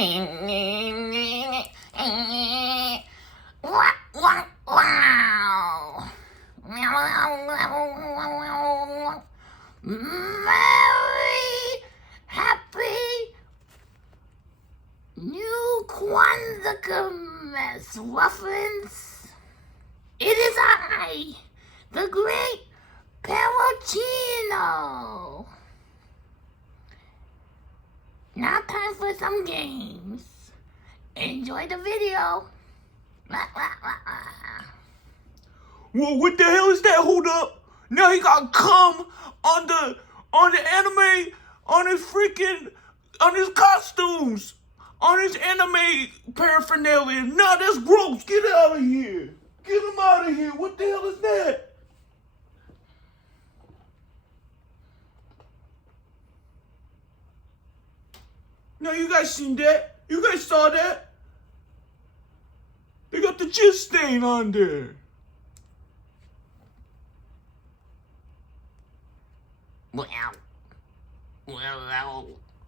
Wow. Merry, happy, new Kwanzaa muffins. It is I, the great Perocino. Now time for some games. Enjoy the video. Well, what the hell is that? Hold up. Now he got cum on the anime, on his costumes, on his anime paraphernalia. Nah, that's gross. Get out of here. Get him out of here. What the hell is that? Now, you guys seen that? You guys saw that? They got the jizz stain on there. Well,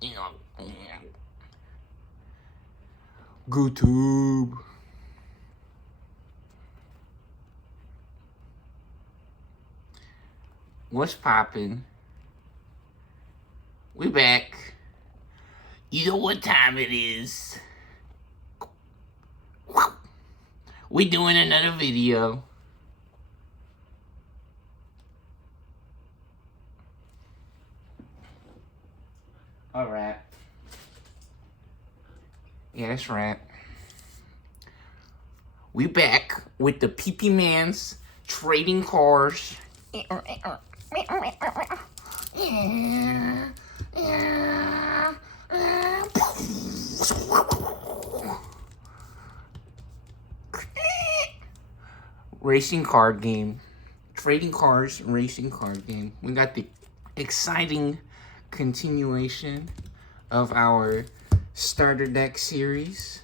you know. YouTube. What's poppin'? We back. You know what time it is. We doing another video. Alright. Yeah, that's right. We back with the PP Man's trading cars. Racing card game. Trading cars, racing card game. We got the exciting continuation of our starter deck series.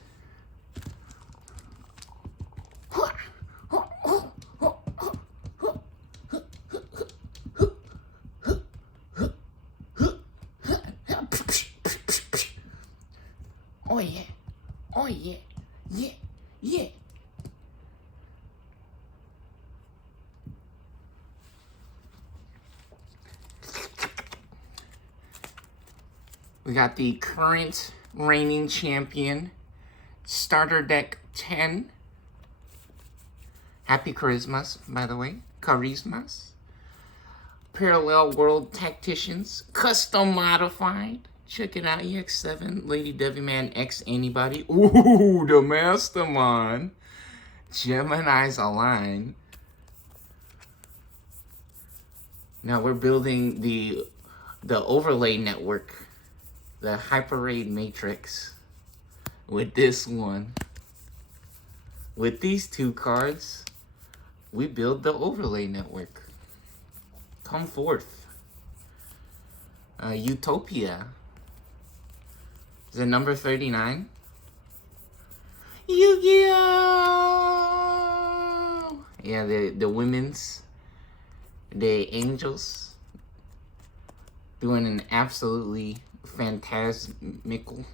Oh yeah, oh yeah, yeah, yeah. We got the current reigning champion, starter deck 10. Happy Charismas, by the way. Charismas. Parallel World Tacticians, custom modified. Check it out, EX7, Lady Devilman X Anybody. Ooh, the Mastermind. Gemini's Align. Now we're building the overlay network, the Hyperraid Matrix, with this one. With these two cards, we build the overlay network. Come forth. Utopia. Is it number 39? Yu-Gi-Oh! Yeah, the women's, the angels, doing an absolutely phantasmical,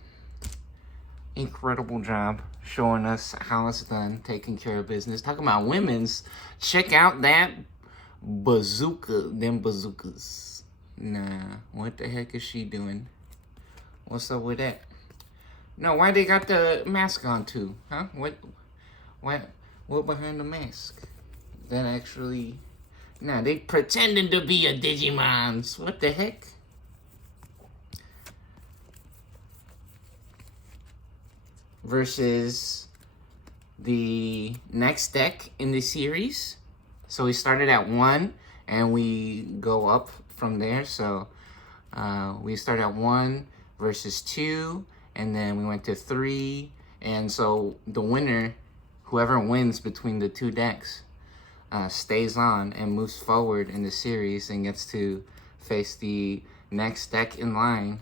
incredible job showing us how it's done, taking care of business. Talking about women's, check out that bazooka, them bazookas. Nah, what the heck is she doing? What's up with that? No, why they got the mask on too? Huh? What behind the mask? That actually... Nah, they pretending to be a Digimons. What the heck? Versus the next deck in the series. So we started at 1 and we go up from there. So we started at 1 versus 2, and then we went to 3. And so the winner, whoever wins between the two decks, stays on and moves forward in the series and gets to face the next deck in line,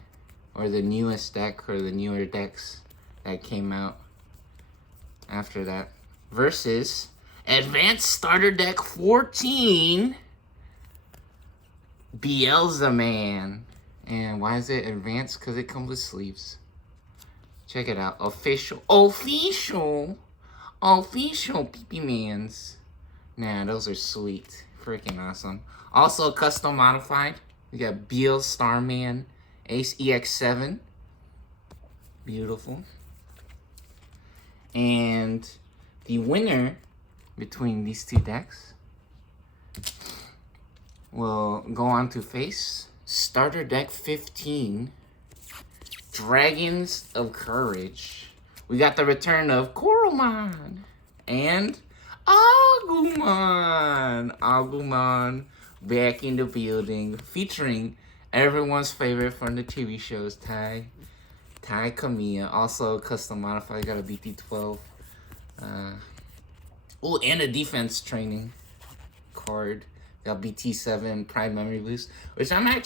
or the newest deck, or the newer decks that came out after that. Versus Advanced Starter Deck 14, Beelzeman. And why is it advanced? Because it comes with sleeves. Check it out. Official PP-mans. Nah, those are sweet. Freaking awesome. Also custom modified. We got Beal Starman Ace EX7. Beautiful. And the winner between these two decks will go on to face starter deck 15, Dragons of Courage. We got the return of Coromon and Agumon back in the building, featuring everyone's favorite from the TV shows, Ty Kamiya. Also custom modified, got a BT12. Oh, and a defense training card. Got BT7 Prime Memory Boost, which I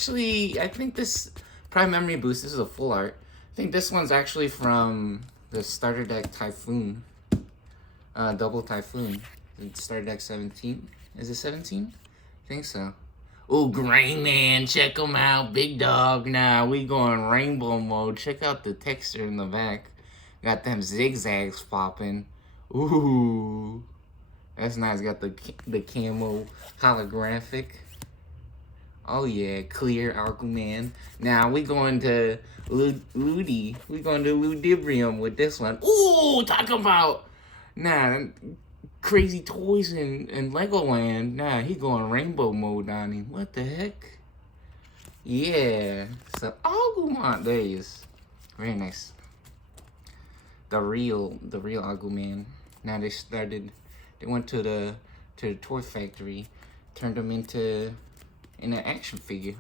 think this Prime Memory Boost, this is a full art. I think this one's actually from the starter deck Typhoon. Double Typhoon. Starter deck 17. Is it 17? I think so. Oh, Grain Man, check him out. Big dog. Nah, we going rainbow mode. Check out the texture in the back. Got them zigzags popping. Ooh. That's nice. Got the camo holographic. Oh yeah, clear Aquaman. Now we going to Ludi. We going to Ludibrium with this one. Ooh, talk about crazy toys in Legoland. Nah, he going rainbow mode on him. What the heck? Yeah. So Agumon, there he is. Very nice. The real Agumon. Now they went to the toy factory, turned them into an action figure.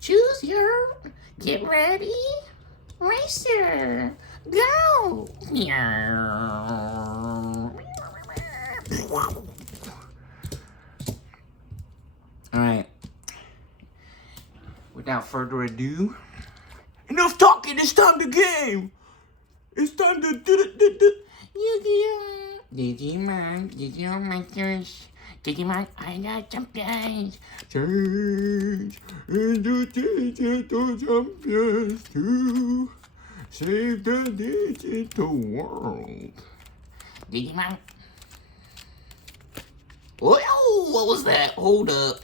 Choose your, get ready, racer, go! Alright. Without further ado, Enough talking, it's time to game! It's time to Digimon Masters. Digimon, I got champions. change into digital champions to save the digital world. Digimon. Whoa, what was that? Hold up.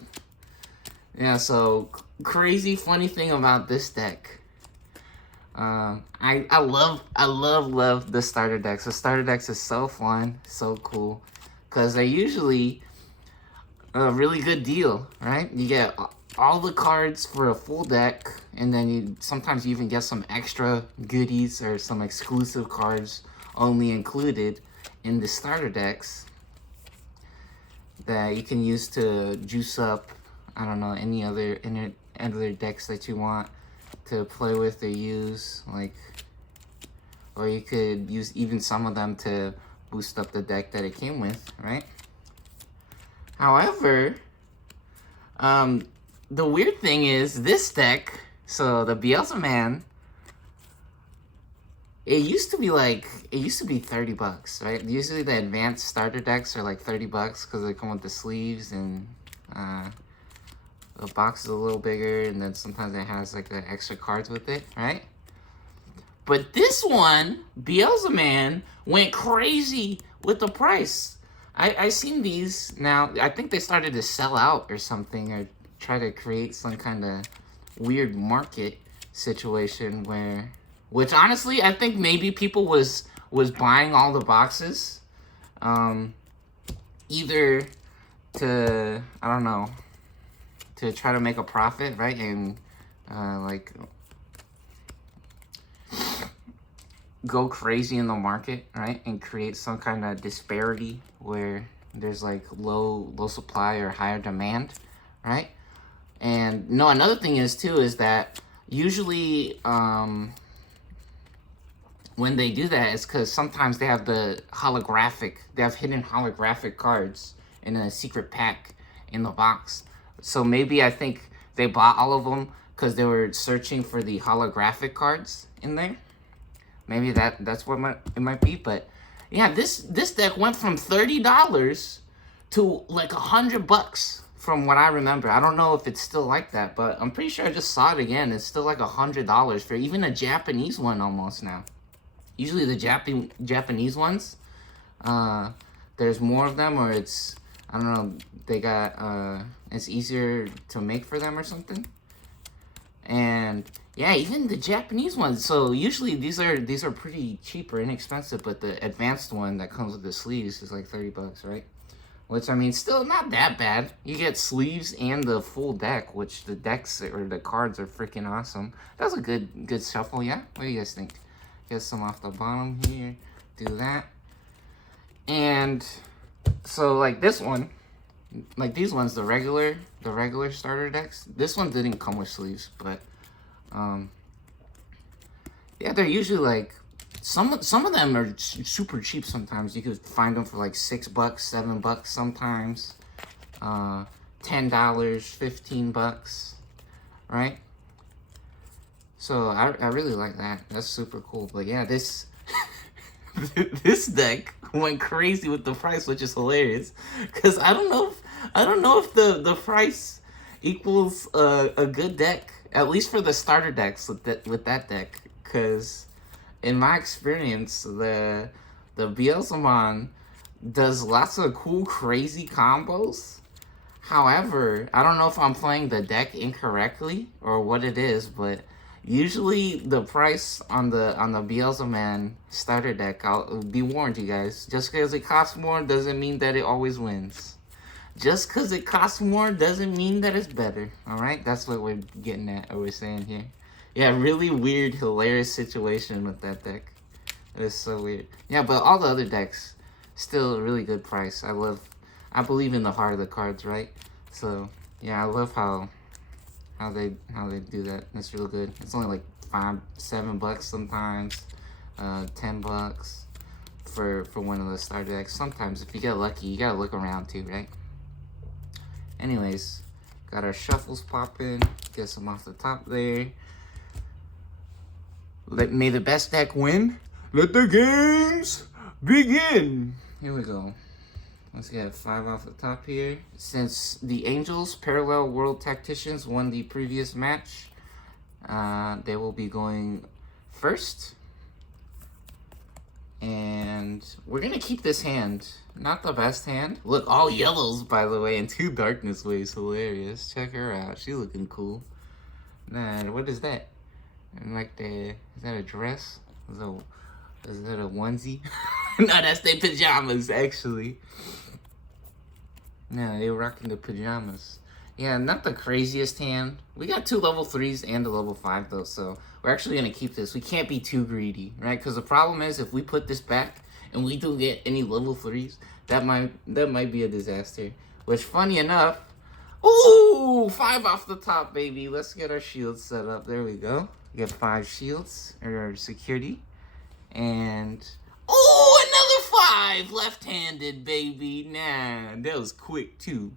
Yeah, so crazy funny thing about this deck. I love the starter decks. The starter decks is so fun, so cool, because they're usually a really good deal, right? You get all the cards for a full deck, and then sometimes you even get some extra goodies or some exclusive cards only included in the starter decks that you can use to juice up, I don't know, any other decks that you want to play with or use, or you could use even some of them to boost up the deck that it came with, right? However, the weird thing is this deck, so the Beelzeman, it used to be $30, right? Usually the advanced starter decks are like $30 because they come with the sleeves and the box is a little bigger, and then sometimes it has like the extra cards with it, right? But this one, Beelzeman, went crazy with the price. I seen these now. I think they started to sell out or something, or try to create some kind of weird market situation which honestly I think maybe people was buying all the boxes, either to, I don't know, to try to make a profit, right? And go crazy in the market, right? And create some kind of disparity where there's like low supply or higher demand, right? And no, another thing is that usually when they do that, it's because sometimes they have hidden holographic cards in a secret pack in the box. So maybe I think they bought all of them because they were searching for the holographic cards in there. Maybe that's what it might be. But yeah, this deck went from $30 to like $100 from what I remember. I don't know if it's still like that, but I'm pretty sure I just saw it again. It's still like $100 for even a Japanese one almost now. Usually the Japanese ones, there's more of them, or it's, I don't know, they got, it's easier to make for them or something. And yeah, even the Japanese ones. So usually these are pretty cheap or inexpensive, but the advanced one that comes with the sleeves is like $30, right? Which, I mean, still not that bad. You get sleeves and the full deck, which the decks or the cards are freaking awesome. That's a good shuffle, yeah? What do you guys think? Get some off the bottom here. Do that. And so, like this one, like these ones, the regular starter decks, this one didn't come with sleeves, but yeah, they're usually like, some of them are super cheap sometimes. You could find them for like $6, $7 sometimes, $10, $15, right? So I really like that. That's super cool. But yeah, this this deck went crazy with the price, which is hilarious, because I don't know if the price equals a good deck, at least for the starter decks with that deck, because in my experience, the Beelzeman does lots of cool, crazy combos. However, I don't know if I'm playing the deck incorrectly or what it is, but usually the price on the Beelzeman starter deck, I'll be warned, you guys. Just because it costs more doesn't mean that it always wins. Just because it costs more doesn't mean that it's better. All right, that's what we're getting at, or we're saying here. Yeah, really weird, hilarious situation with that deck. It is so weird. Yeah, but all the other decks, still a really good price. I believe in the heart of the cards, right? So yeah, I love how they do that. That's real good. It's only like $5, $7 sometimes, $10 for one of the starter decks. Sometimes if you get lucky, you gotta look around too, right? Anyways, got our shuffles popping. Get some off the top there. May the best deck win. Let the games begin. Here we go. Let's get 5 off the top here. Since the Angels Parallel World Tacticians won the previous match, they will be going first. And we're going to keep this hand. Not the best hand. Look, all yellows, by the way, and 2 darkness waves. Hilarious. Check her out. She looking cool. Nah, what is that? And like is that a dress? Is that a onesie? No, that's their pajamas, actually. No, they were rocking the pajamas. Yeah, not the craziest hand. We got 2 level 3s and a level 5 though, so we're actually gonna keep this. We can't be too greedy, right? Because the problem is if we put this back and we don't get any level 3s, that might be a disaster. Which, funny enough, ooh, 5 off the top, baby. Let's get our shields set up. There we go. We got 5 shields, or security. And, oh, another 5 left-handed, baby. Nah, that was quick, too.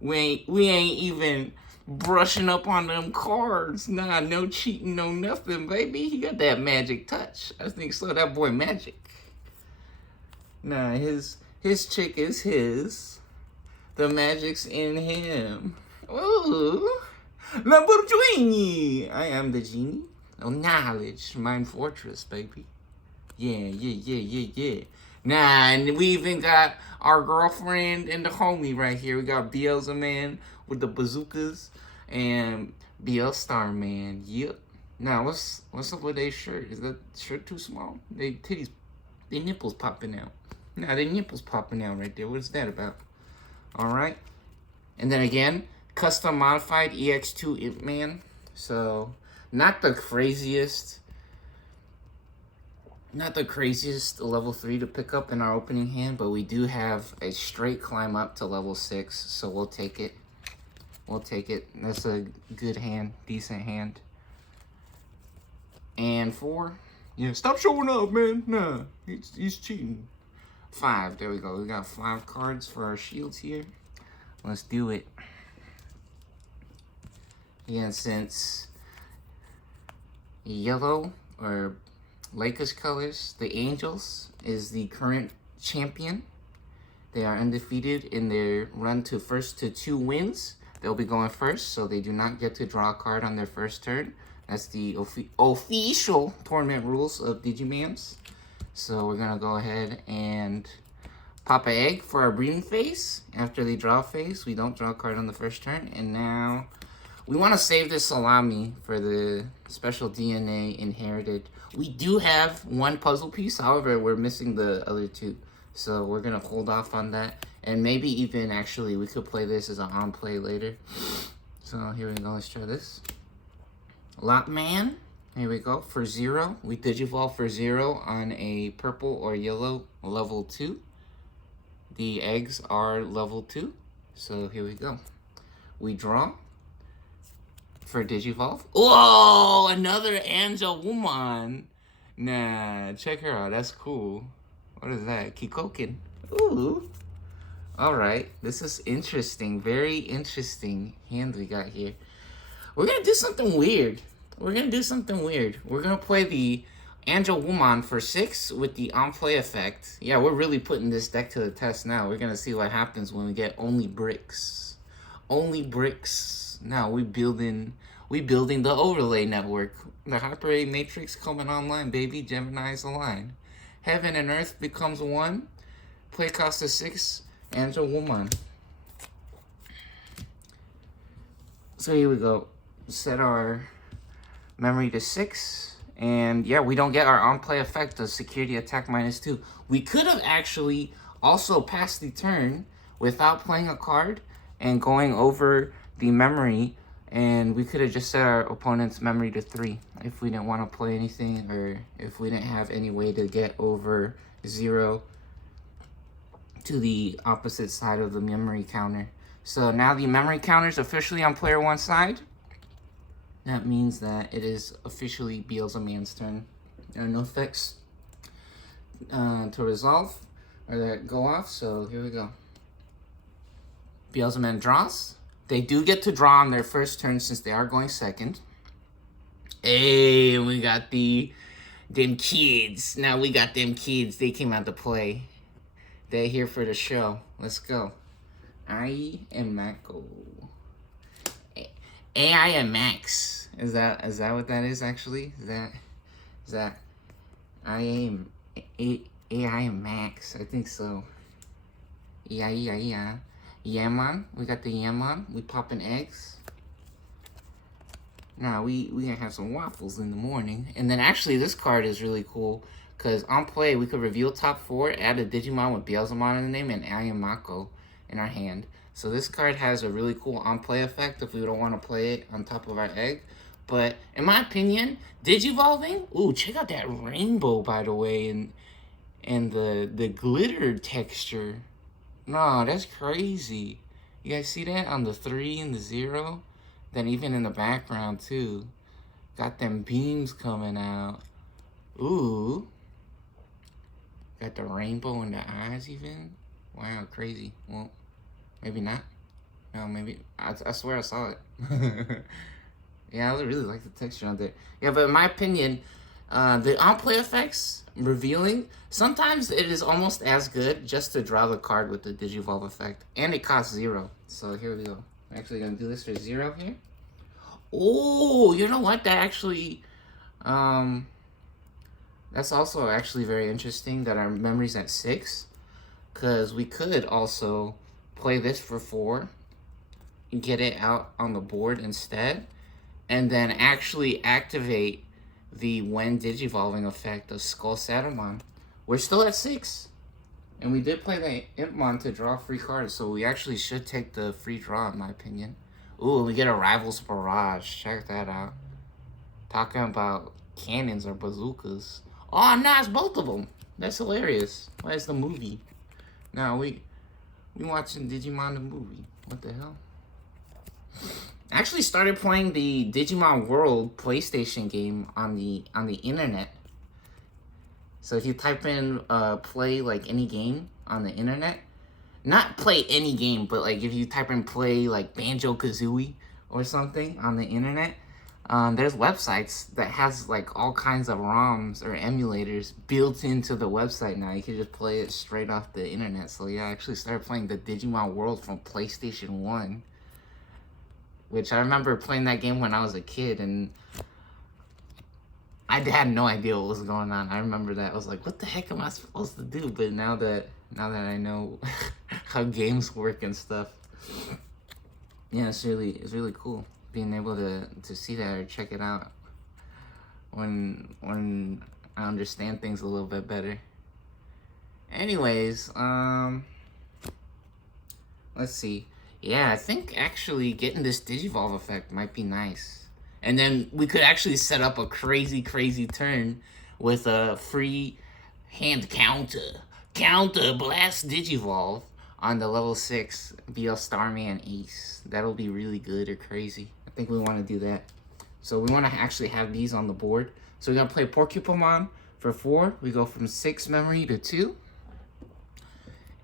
We ain't even brushing up on them cards. Nah, no cheating, no nothing, baby. He got that magic touch. I think so. That boy magic. Nah, his chick is his. The magic's in him. Ooh. Lamborghini. I am the genie. Oh, knowledge. Mind Fortress, baby. Yeah. Nah, and we even got our girlfriend and the homie right here. We got Beelzeman with the bazookas and Starman. Yep. Now, what's up with their shirt? Is that shirt too small? They titties, they nipples popping out. Nah, they nipples popping out right there. What's that about? All right. And then again, custom modified EX2 Ip Man. So, not the craziest level 3 to pick up in our opening hand, but we do have a straight climb up to level 6, so we'll take it. That's a good hand, decent hand. And 4. Yeah, stop showing up, man. Nah, he's cheating. 5, there we go. We got 5 cards for our shields here. Let's do it. Yeah, since yellow, or Lakers colors, the Angels is the current champion. They are undefeated in their run to first to 2 wins. They'll be going first, so they do not get to draw a card on their first turn. That's the official tournament rules of Digimams. So we're gonna go ahead and pop an egg for our breeding phase. After they draw a phase, we don't draw a card on the first turn. And now we want to save this salami for the special DNA inherited. We do have 1 puzzle piece, however, we're missing the other 2. So we're going to hold off on that. And maybe even actually we could play this as an on-play later. So here we go, let's try this. Lopman, here we go, for 0. We Digivolve for 0 on a purple or yellow level 2. The eggs are level 2. So here we go. We draw for Digivolve. Whoa, another Angel woman. Nah, check her out. That's cool. What is that? Kikokin. Ooh. Alright, this is interesting. Very interesting hand we got here. We're going to do something weird. We're going to play the Angel Woman for 6 with the on-play effect. Yeah, we're really putting this deck to the test now. We're going to see what happens when we get only bricks. Only bricks. Now we building the overlay network. The Hyper-A Matrix coming online, baby. Gemini's align. Heaven and Earth becomes 1. Play cost is 6. Angel Woman. So here we go. Set our memory to 6. And yeah, we don't get our on-play effect of security attack -2. We could have actually also passed the turn without playing a card and going over the memory, and we could have just set our opponent's memory to 3 if we didn't want to play anything, or if we didn't have any way to get over 0 to the opposite side of the memory counter. So now the memory counter is officially on player 1 side. That means that it is officially Beelzeman's turn. There are no effects to resolve or that go off, so here we go. Beelzeman draws. They do get to draw on their first turn since they are going second. Hey, we got them kids. Now we got them kids. They came out to play. They're here for the show. Let's go. I am Mako. AI and Max. Is that what that is actually? Is that I am AI and Max? I think so. Yeah. Yammon. We got the Yammon. We popping eggs. Now we gonna have some waffles in the morning. And then actually this card is really cool because on play we could reveal top 4, add a Digimon with Beelzeman in the name, and I am Mako in our hand. So this card has a really cool on-play effect if we don't want to play it on top of our egg. But in my opinion, Digivolving, ooh, check out that rainbow, by the way, and the glitter texture. No, that's crazy. You guys see that on the 3 and the 0? Then even in the background too. Got them beams coming out. Ooh. Got the rainbow in the eyes even. Wow, crazy. Well, maybe not. No, maybe. I swear I saw it. Yeah, I really like the texture on there. Yeah, but in my opinion, the on-play effects, revealing, sometimes it is almost as good just to draw the card with the Digivolve effect. And it costs 0. So here we go. I'm actually going to do this for 0 here. Oh, you know what? That actually, that's also actually very interesting that our memory's at 6. Because we could also play this for 4. Get it out on the board instead. And then actually activate the when Digivolving effect of Skull Saturmon. We're still at 6. And we did play the Impmon to draw free cards, so we actually should take the free draw, in my opinion. Ooh, we get a Rival's Barrage. Check that out. Talking about cannons or bazookas. Oh, nah, it's both of them. That's hilarious. Where's the movie? Now we watching Digimon the movie. What the hell? I actually started playing the Digimon World PlayStation game on the internet. So if you type in play like any game on the internet, not play any game, but like if you type in play like Banjo-Kazooie or something on the internet, there's websites that has like all kinds of ROMs or emulators built into the website now. You can just play it straight off the internet. So yeah, I actually started playing the Digimon World from PlayStation 1. Which I remember playing that game when I was a kid, and I had no idea what was going on. I remember that. I was like, what the heck am I supposed to do? But now that I know how games work and stuff, yeah, it's really cool being able to see that or check it out when I understand things a little bit better. Anyways, let's see. Yeah, I think actually getting this Digivolve effect might be nice. And then we could actually set up a crazy turn with a free hand counter blast Digivolve on the level 6 BL Starman Ace. That'll be really good or crazy. I think we want to do that. So we want to actually have these on the board. So we're going to play Porcupamon for 4. We go from 6 memory to 2.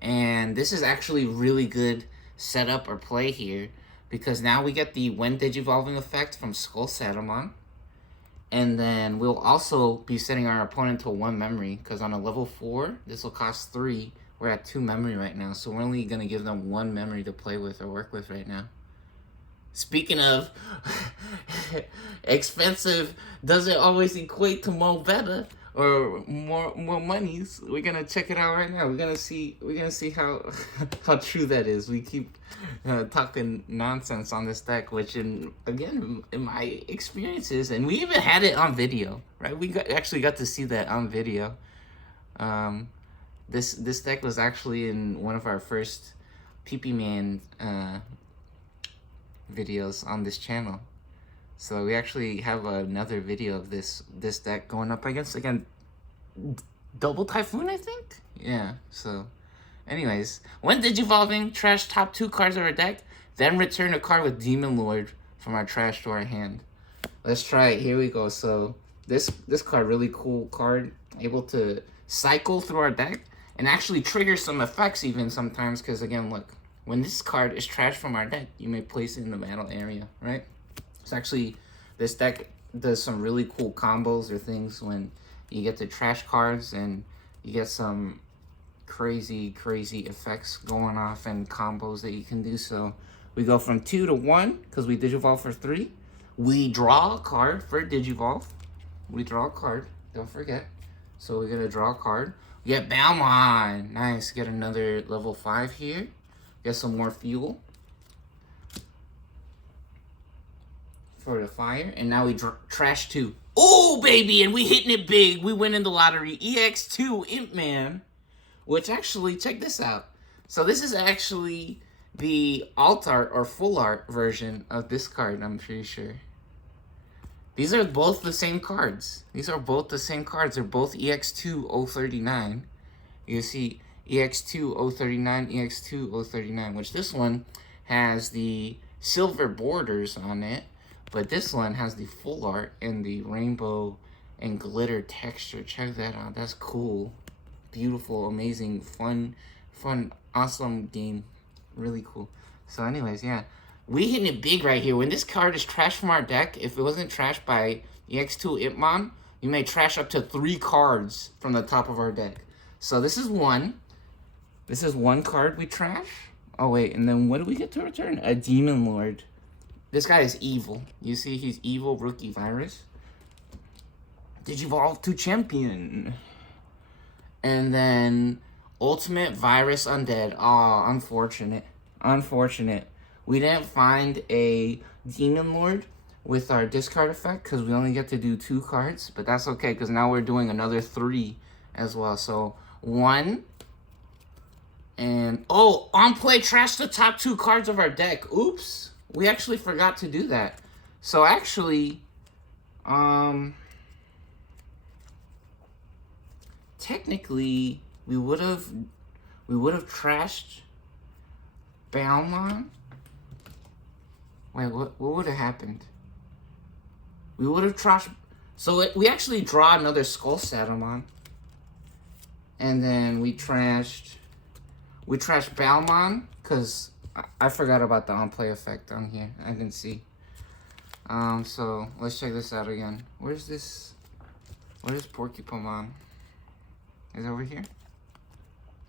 And this is actually really good setup or play here, because now we get the when Digivolving effect from Skull Satamon. And then we'll also be setting our opponent to 1 memory, because on a level 4, this will cost 3. We're at 2 memory right now, so we're only going to give them 1 memory to play with or work with right now. Speaking of expensive doesn't always equate to more better or more monies. We're gonna check it out right now. We're gonna see how how true that is. We keep talking nonsense on this deck, which in my experiences, and we even had it on video, right? We actually got to see that on video. This deck was actually in one of our first PP Man videos on this channel. So we actually have another video of this deck going up against, again, Double Typhoon, I think? Yeah, so anyways, when Digivolving, trash top 2 cards of our deck, then return a card with Demon Lord from our trash to our hand. Let's try it. Here we go. So this card, really cool card, able to cycle through our deck and actually trigger some effects even sometimes, because again, look, when this card is trashed from our deck, you may place it in the battle area, right? So actually, this deck does some really cool combos or things when you get the trash cards and you get some crazy effects going off and combos that you can do. So we go from 2 to 1 because we Digivolve for 3. We draw a card for Digivolve. We draw a card, don't forget. So we're gonna draw a card. We get Beelzeman. Nice, get another level 5 here. Get some more fuel for the fire. And now we trash 2. Oh, baby, and we hitting it big. We win in the lottery. EX2 Imp Man. Which actually, check this out. So this is actually the alt art or full art version of this card, I'm pretty sure. These are both the same cards. They're both EX2 039. You see EX2 039, EX2 039, which this one has the silver borders on it, but this one has the full art and the rainbow and glitter texture. Check that out. That's cool. Beautiful, amazing, fun, awesome game. Really cool. So anyways, yeah. We hitting it big right here. When this card is trashed from our deck, if it wasn't trashed by EX2 Impmon, you may trash up to 3 cards from the top of our deck. So this is one. This is one card we trash. Oh wait, and then what do we get to return? A Demon Lord. This guy is evil. You see, he's evil rookie virus. Digivolve to champion. And then ultimate virus undead. Aw, unfortunate. Unfortunate. We didn't find a Demon Lord with our discard effect because we only get to do 2 cards. But that's okay because now we're doing another 3 as well. So 1. And, oh, on play, trash the top 2 cards of our deck. Oops. We actually forgot to do that. So actually, technically, we would have trashed Beelzeman. Wait, what would have happened? We would have trashed. So we actually draw another Skull Satamon, and then we trashed Beelzeman because I forgot about the on play effect on here. I didn't see. So let's check this out again. Where's Porcupine? Is it over here?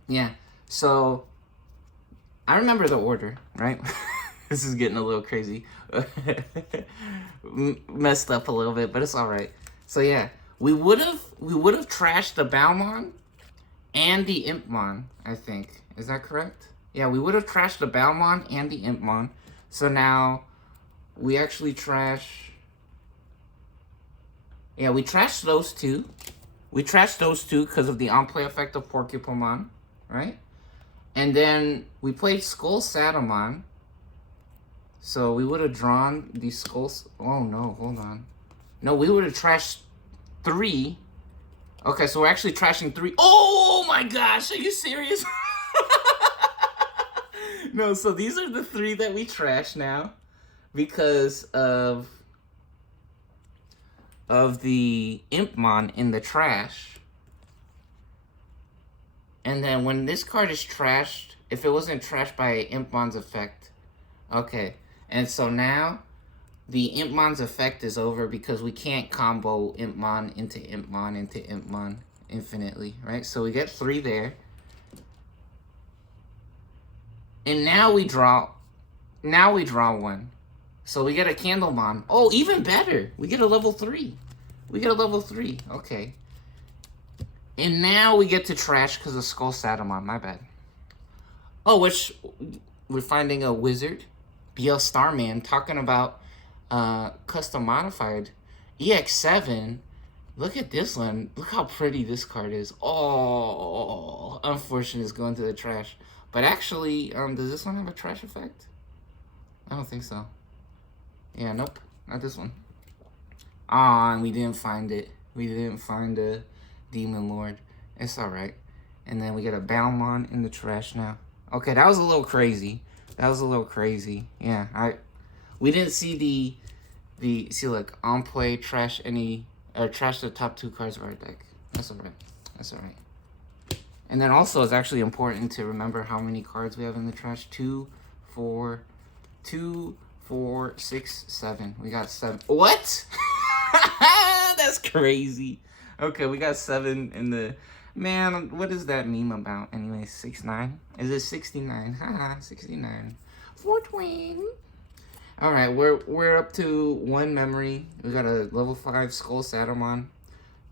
Yeah. So I remember the order, right? This is getting a little crazy. Messed up a little bit, but it's all right. So yeah, we would have trashed the Beelzemon and the Impmon, I think. Is that correct? Yeah, we would have trashed the Beelzemon and the Impmon. So now we actually trash. Yeah, we trashed those two. We trashed those two because of the on-play effect of Porcupine, right? And then we played Skull Satamon. So we would have drawn the Skulls. Oh no, hold on. No, we would have trashed 3. Okay, so we're actually trashing 3. Oh my gosh, are you serious? No, so these are the 3 that we trash now because of the Impmon in the trash. And then when this card is trashed, if it wasn't trashed by Impmon's effect, okay. And so now the Impmon's effect is over because we can't combo Impmon into Impmon into Impmon infinitely, right? So we get 3 there. And now we draw 1. So we get a Candlemon. Oh, even better. We get a level 3. Okay. And now we get to trash because of Skull Satamon. My bad. Oh, which we're finding a wizard, Beelzeman, talking about custom modified EX7. Look at this one. Look how pretty this card is. Oh, unfortunate, it's going to the trash. But actually, does this one have a trash effect? I don't think so. Yeah, nope, not this one. And we didn't find it. We didn't find a Demon Lord. It's all right. And then we get a Beelzemon in the trash now. Okay, that was a little crazy. Yeah, we didn't see see, like, on play trash trash the top 2 cards of our deck. That's all right. And then also it's actually important to remember how many cards we have in the trash. 2, 4, 6, 7. We got 7. What? That's crazy. Okay, we got 7 in the... Man, what is that meme about? Anyway, 69? Is it 69? Haha, 69. 420. Alright, we're up to 1 memory. We got a level 5 Skull Satamon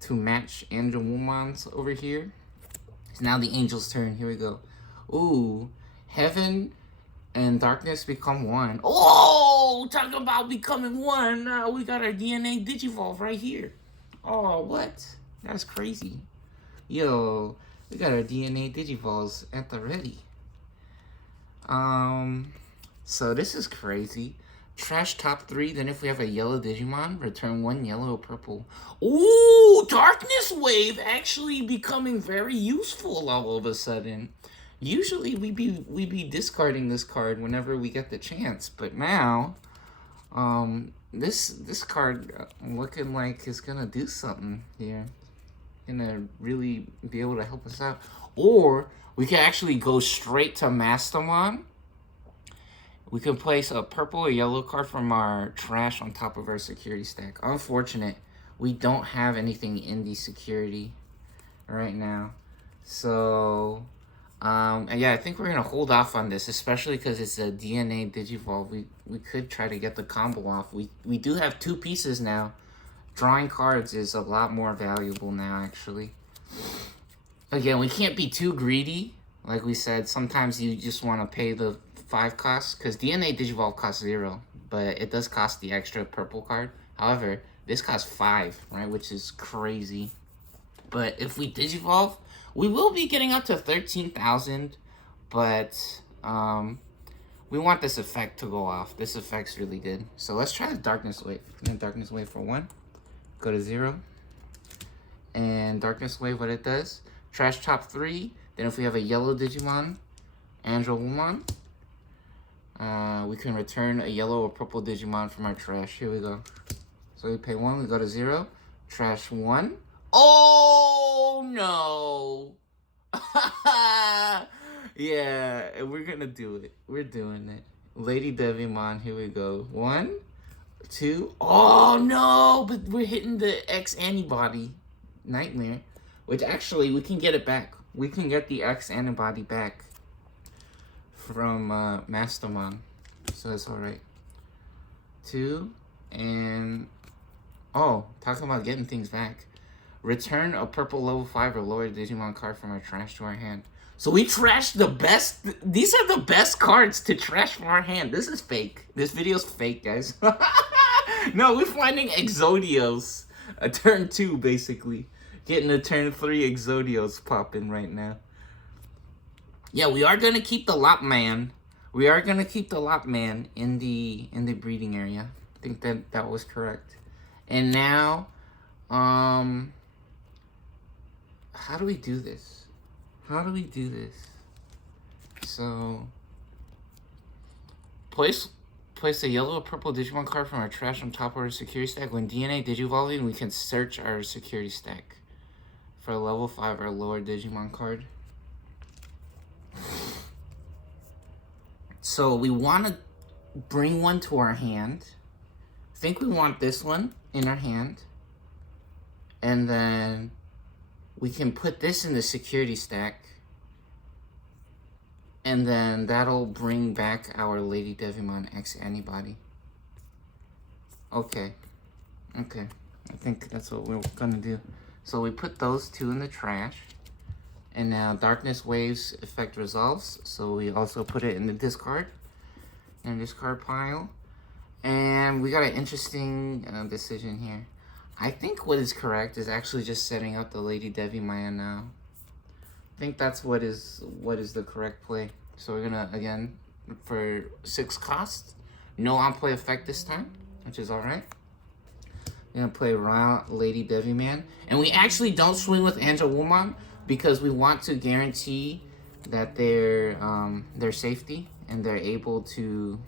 to match Angel Woomons over here. It's now the Angel's turn. Here we go. Ooh, Heaven and Darkness become 1. Oh, talk about becoming 1. We got our DNA Digivolve right here. Oh, what? That's crazy. Yo, we got our DNA Digivolves at the ready. So this is crazy. Trash top 3, then if we have a yellow Digimon, return 1 yellow or purple. Ooh, Darkness Wave actually becoming very useful all of a sudden. Usually we be discarding this card whenever we get the chance, but now this card looking like it's gonna do something here. Gonna really be able to help us out. Or we can actually go straight to Mastermon. We can place a purple or yellow card from our trash on top of our security stack. Unfortunate, we don't have anything in the security right now. So, and yeah, I think we're gonna hold off on this, especially because it's a DNA Digivolve. We could try to get the combo off. We do have 2 pieces now. Drawing cards is a lot more valuable now, actually. Again, we can't be too greedy. Like we said, sometimes you just want to pay the 5 costs, because DNA Digivolve costs 0, but it does cost the extra purple card. However, this costs 5, right, which is crazy. But if we Digivolve, we will be getting up to 13,000, but we want this effect to go off. This effect's really good. So let's try the Darkness Wave. Darkness Wave for 1. Go to 0. And Darkness Wave, what it does, trash top 3. Then if we have a yellow Digimon, Angel Woomon, we can return a yellow or purple Digimon from our trash. Here we go. So we pay 1, we go to 0, trash 1. Oh no! Yeah, we're gonna do it. We're doing it. Lady Devimon, here we go. 1, 2. Oh no, but we're hitting the X antibody nightmare, which actually we can get it back. We can get the X antibody back from Mastermon, so that's all right. 2 and oh, talking about getting things back. Return a purple level 5 or lower Digimon card from our trash to our hand. So we trashed the best. These are the best cards to trash from our hand. This is fake. This video's fake, guys. No, we're finding Exodios. A turn 2, basically. Getting a turn 3 Exodios popping right now. Yeah, we are gonna keep the Lopman. We are gonna keep the Lopman in the breeding area. I think that was correct. And now, how do we do this? How do we do this? So, place a yellow or purple Digimon card from our trash on top of our security stack. When DNA digivolving, we can search our security stack for a level 5 or lower Digimon card. So we want to bring one to our hand. I think we want this one in our hand. And then we can put this in the security stack. And then that'll bring back our Lady Devimon X antibody. Okay. Okay. I think that's what we're gonna do. So we put those 2 in the trash. And now Darkness Waves effect resolves. So we also put it in the discard. In the discard pile. And we got an interesting decision here. I think what is correct is actually just setting up the Lady Devimon now. I think that's what is the correct play. So we're gonna, again, for 6 costs, no on-play effect this time, which is alright. We're gonna play around Lady Devimon. And we actually don't swing with Angelwoman because we want to guarantee that their safety and they're able to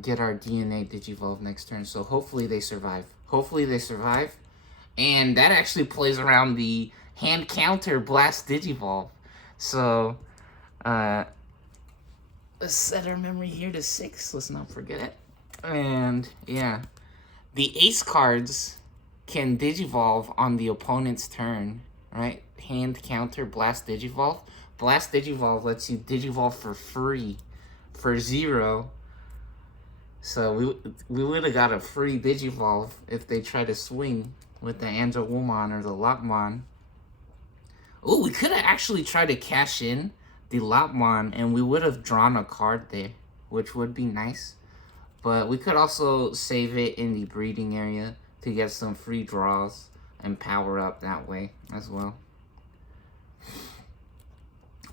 get our DNA Digivolve next turn. So hopefully they survive. Hopefully they survive. And that actually plays around the hand counter Blast Digivolve. So, let's set our memory here to 6. Let's not forget it. And, yeah. The ace cards can Digivolve on the opponent's turn, right? Hand counter Blast Digivolve. Blast Digivolve lets you Digivolve for free, for 0. So we would have got a free Digivolve if they try to swing with the Angelwoman or the Lopmon. Oh, we could have actually tried to cash in the Lopmon and we would have drawn a card there, which would be nice. But we could also save it in the breeding area to get some free draws and power up that way as well.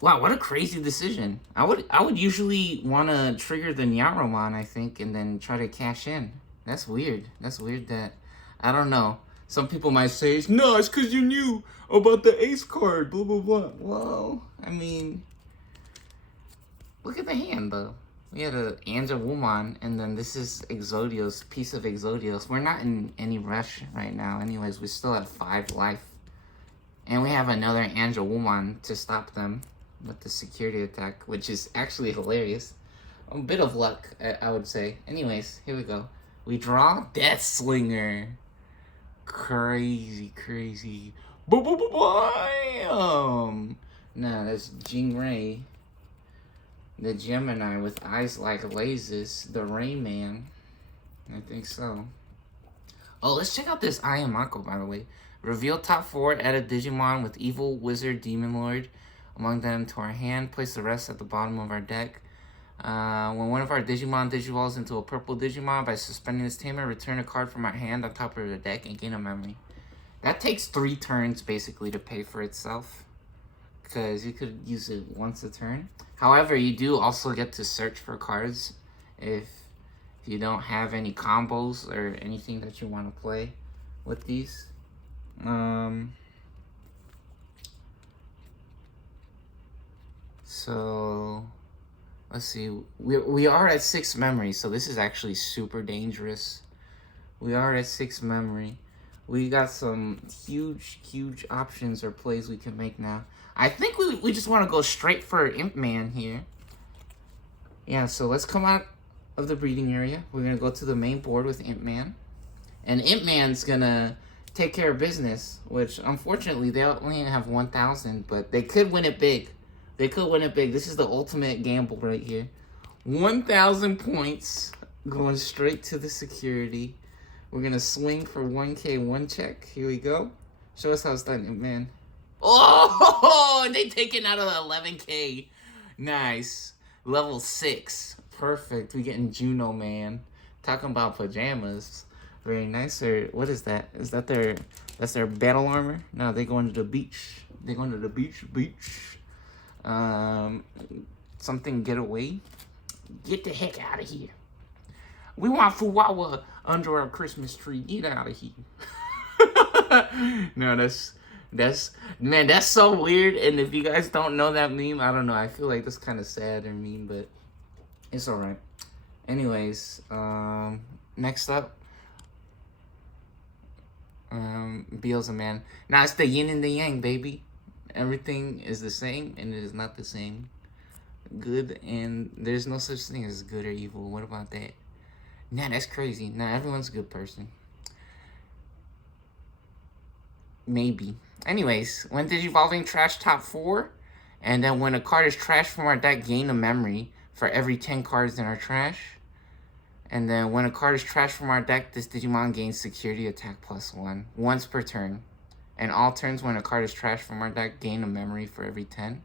Wow, what a crazy decision. I would usually want to trigger the Nyaromon, I think, and then try to cash in. That's weird. That's weird that, I don't know. Some people might say, no, it's because you knew about the ace card, blah, blah, blah. Well, I mean, look at the hand, though. We had an Angelwoman, and then this is Exodios, piece of Exodios. We're not in any rush right now. Anyways, we still have 5 life. And we have another Angelwoman to stop them with the security attack, which is actually hilarious. A bit of luck, I would say. Anyways, here we go. We draw Death Slinger. Crazy, crazy. Bam! Nah, that's Jingray. The Gemini with eyes like lasers. The Rayman. I think so. Oh, let's check out this Ayamako, by the way. Reveal top 4, add a Digimon with Evil, Wizard, Demon Lord among them to our hand. Place the rest at the bottom of our deck. When one of our Digimon digivolves into a purple Digimon, by suspending this tamer, return a card from our hand on top of the deck and gain a memory. That takes 3 turns, basically, to pay for itself. Because you could use it once a turn. However, you do also get to search for cards if you don't have any combos or anything that you want to play with these. So let's see. We are at 6 memory, so this is actually super dangerous. We are at 6 memory. We got some huge options or plays we can make now. I think we just want to go straight for Imp Man here. Yeah, so let's come out of the breeding area. We're going to go to the main board with Imp Man. And Imp Man's going to take care of business, which unfortunately they only have 1,000, but they could win it big. They could win it big. This is the ultimate gamble right here. 1,000 points going straight to the security. We're going to swing for 1K, one check. Here we go. Show us how it's done, Imp Man. Oh, they taking out of the 11K. Nice. Level 6. Perfect. We getting Juno, man. Talking about pajamas. Very nice. Or what is that? Is that that's their battle armor? No, they going to the beach. They going to the beach. Something get away. Get the heck out of here. We want Fuwawa under our Christmas tree. Get out of here. No, that's so weird. And if you guys don't know that meme, I don't know. I feel like that's kind of sad or mean, but it's alright. Anyways, next up, Beelzeman. Now it's the yin and the yang, baby. Everything is the same, and it is not the same. Good, and there's no such thing as good or evil. What about that? Nah, that's crazy. Nah, everyone's a good person. Maybe. Anyways, when Digivolving trash top 4, and then when a card is trashed from our deck, gain a memory for every 10 cards in our trash. And then when a card is trashed from our deck, this Digimon gains security attack +1 once per turn. And all turns when a card is trashed from our deck, gain a memory for every 10.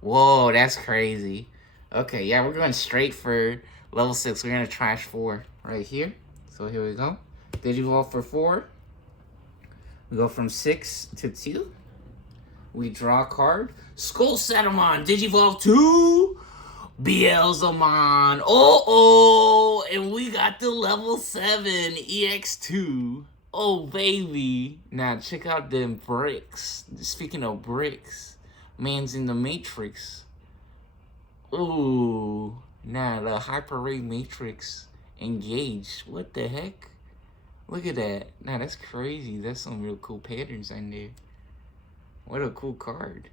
Whoa, that's crazy. Okay, yeah, we're going straight for level 6. We're going to trash 4 right here. So here we go. Digivolve for 4. We go from 6 to 2. We draw a card. st14, Digivolve to Beelzeman. Oh, and we got the level 7 EX2. Oh, baby. Now, check out them bricks. Speaking of bricks, man's in the Matrix. Ooh. Now, the Hyper Ray Matrix engaged. What the heck? Look at that. Now, that's crazy. That's some real cool patterns in there. What a cool card.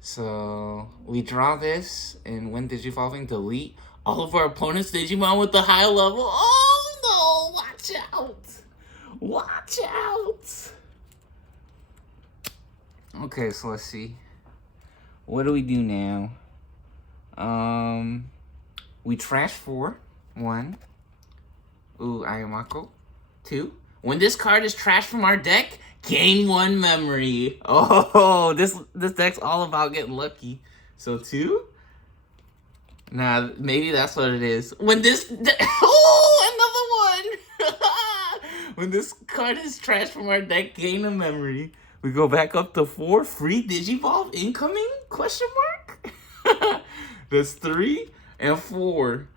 So, we draw this, and when Digivolving, delete all of our opponent's Digimon with the high level. Oh, no! Watch out! Watch out! Okay, so let's see. What do we do now? We trash 4. 1. Ooh, Ayamako. 2. When this card is trashed from our deck, gain 1 memory. Oh, this deck's all about getting lucky. So 2. Nah, maybe that's what it is. When this... Oh, another one! When this card is trashed from our deck, gain a memory. We go back up to 4. Free Digivolve incoming? Question mark? That's 3 and 4.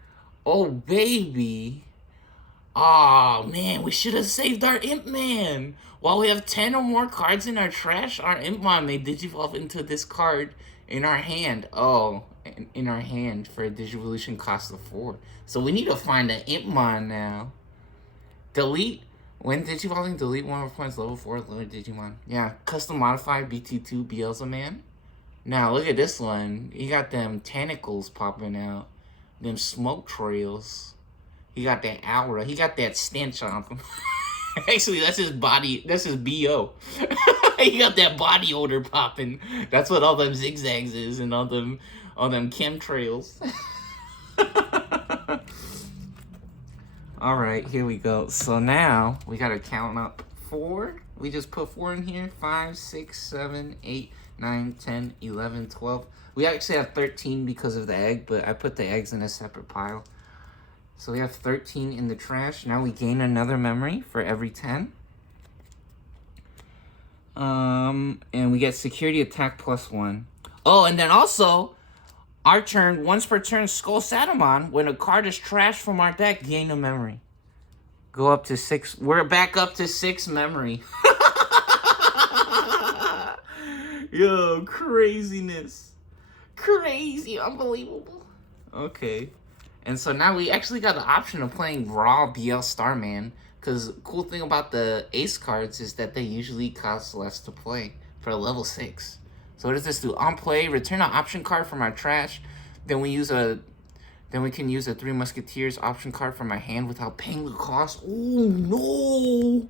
Oh, baby. Oh man, we should have saved our Imp Man. While we have 10 or more cards in our trash, our Imp Man may Digivolve into this card in our hand. Oh, in our hand for a Digivolution cost of 4. So we need to find an Imp Man now. Delete. When Digivolving, delete one of our points level 4 loaded Digimon. Yeah, custom modified BT2 Beelzeman. Now look at this one. He got them tentacles popping out. Them smoke trails. He got that aura. He got that stench on him. Actually, that's his body. That's his BO. He got that body odor popping. That's what all them zigzags is and all them chemtrails. All right, here we go. So now we gotta count up 4. We just put 4 in here. 5, 6, 7, 8, 9, 10, 11, 12. We actually have 13 because of the egg, but I put the eggs in a separate pile. So we have 13 in the trash. Now we gain another memory for every 10. And we get security attack +1. Oh, and then also, our turn, once per turn, st14, when a card is trashed from our deck, gain a memory. Go up to 6. We're back up to 6 memory. Yo, craziness. Crazy, unbelievable. Okay. And so now we actually got the option of playing raw BL Starman. Because cool thing about the ace cards is that they usually cost less to play for a level 6. So what does this do? On play, return an option card from our trash. Then we use a Then we can use a Three Musketeers option card from my hand without paying the cost. Oh, no.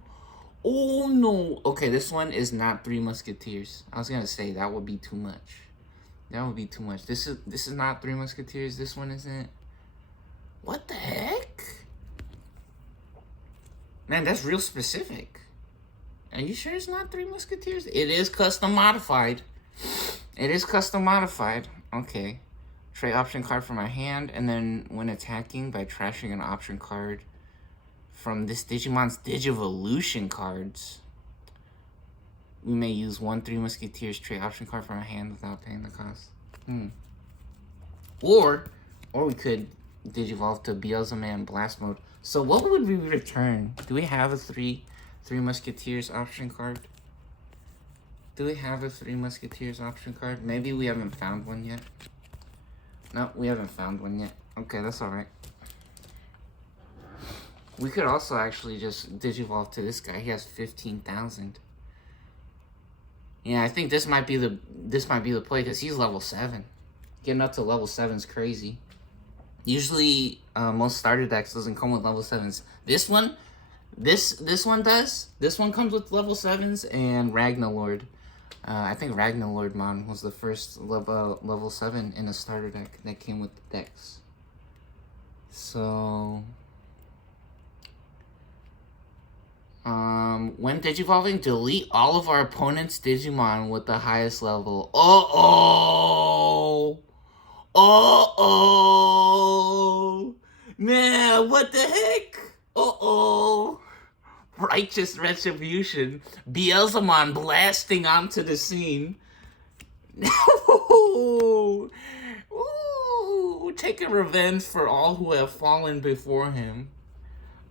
Oh, no. Okay, this one is not Three Musketeers. I was going to say that would be too much. That would be too much. This is not Three Musketeers. This one isn't. What the heck? Man, that's real specific. Are you sure it's not Three Musketeers? It is custom modified. It is custom modified. Okay. Trade option card from my hand, and then when attacking by trashing an option card from this Digimon's Digivolution cards, we may use one Three Musketeers trade option card from my hand without paying the cost. Or we could Digivolve to Beelzeman Blast Mode. So what would we return? Do we have a Three Musketeers option card? Do we have a Three Musketeers option card? Maybe we haven't found one yet. No, we haven't found one yet. Okay, that's alright. We could also actually just Digivolve to this guy. He has 15,000. Yeah, I think this might be the play because he's level 7. Getting up to level 7 is crazy. Usually, most starter decks doesn't come with level 7s. This one does. This one comes with level 7s and Ragnarlord. I think Ragnarlordmon was the first level 7 in a starter deck that came with the decks. So, when Digivolving, delete all of our opponent's Digimon with the highest level. Uh-oh! Uh-oh! Nah, what the heck? Uh-oh! Righteous Retribution. Beelzeman blasting onto the scene. Ooh, taking revenge for all who have fallen before him.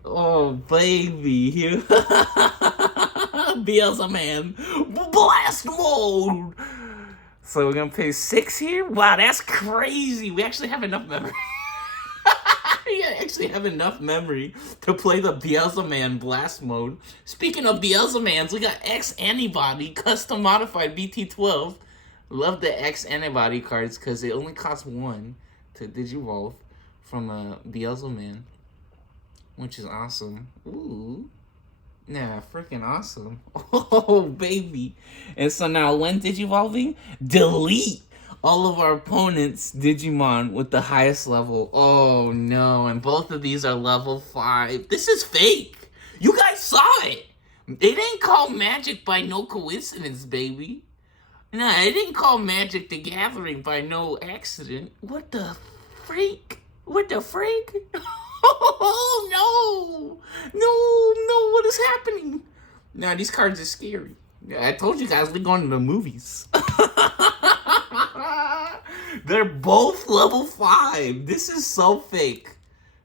Oh, baby. Beelzeman. Blast mode. So we're going to pay 6 here? Wow, that's crazy. We actually have enough memory. We actually have enough memory to play the Beelzeman Blast Mode. Speaking of Beelzemans, we got X Antibody, custom modified BT12. Love the X Antibody cards because it only costs 1 to Digivolve from a Beelzeman, which is awesome. Ooh. Nah, freaking awesome. Oh, baby. And so now when Digivolving, delete all of our opponents' Digimon with the highest level. Oh, no. And both of these are level 5. This is fake. You guys saw it. It ain't called Magic by no coincidence, baby. Nah, it ain't called Magic the Gathering by no accident. What the freak? What the freak? Oh, no. No, what is happening? Nah, these cards are scary. I told you guys we're going to the movies. They're both level 5. This is so fake.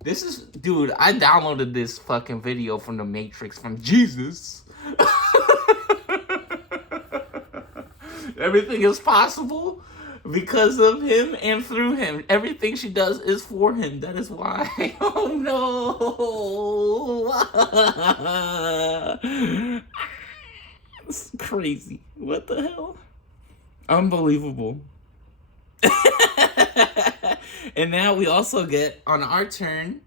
Dude, I downloaded this fucking video from the Matrix from Jesus. Everything is possible because of him and through him. Everything she does is for him. That is why. Oh, no. It's crazy. What the hell? Unbelievable. And now we also get, on our turn,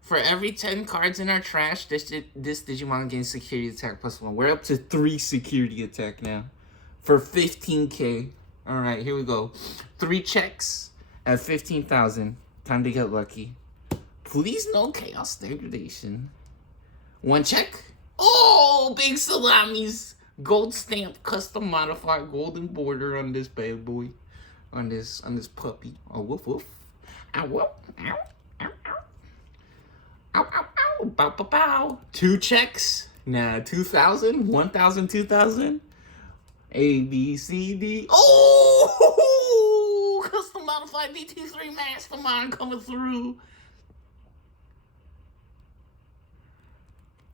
for every 10 cards in our trash, this Digimon gains security attack +1. We're up to 3 security attack now for 15k. Alright, here we go. 3 checks at 15,000. Time to get lucky. Please no chaos degradation. 1 check. Oh, big salamis. Gold stamp, custom modified golden border on this bad boy. On this puppy. Oh, woof woof. Ow, woof. Ow, ow, ow. Ow, ow, ow. Bow, bow, bow. 2 checks. Nah, 2,000, 1,000, 2,000. A, B, C, D. Oh! Custom modified BT3 Mastermind coming through.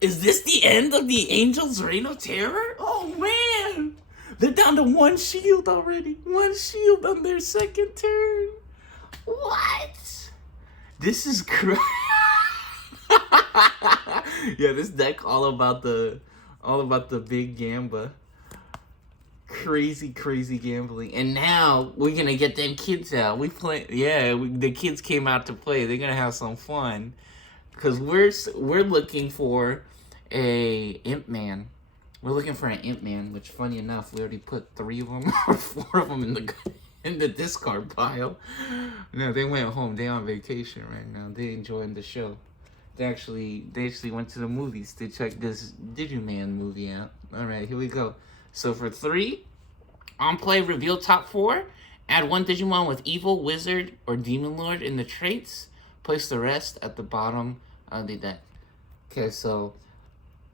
Is this the end of the Angel's Reign of Terror? Oh, man. They're down to 1 shield already. 1 shield on their second turn. What? This is crazy. Yeah, this deck all about the big Gamba. crazy gambling. And now we're gonna get them kids out. The kids came out to play. They're gonna have some fun. Cause we're looking for a imp man. We're looking for an imp man, which funny enough, we already put 3 of them or 4 of them in the discard pile. No, they went home. They on vacation right now. They enjoying the show. They actually went to the movies to check this Digiman movie out. All right, here we go. So for 3, on play, reveal top 4. Add 1 Digimon with Evil, Wizard, or Demon Lord in the traits. Place the rest at the bottom of the deck. Okay, so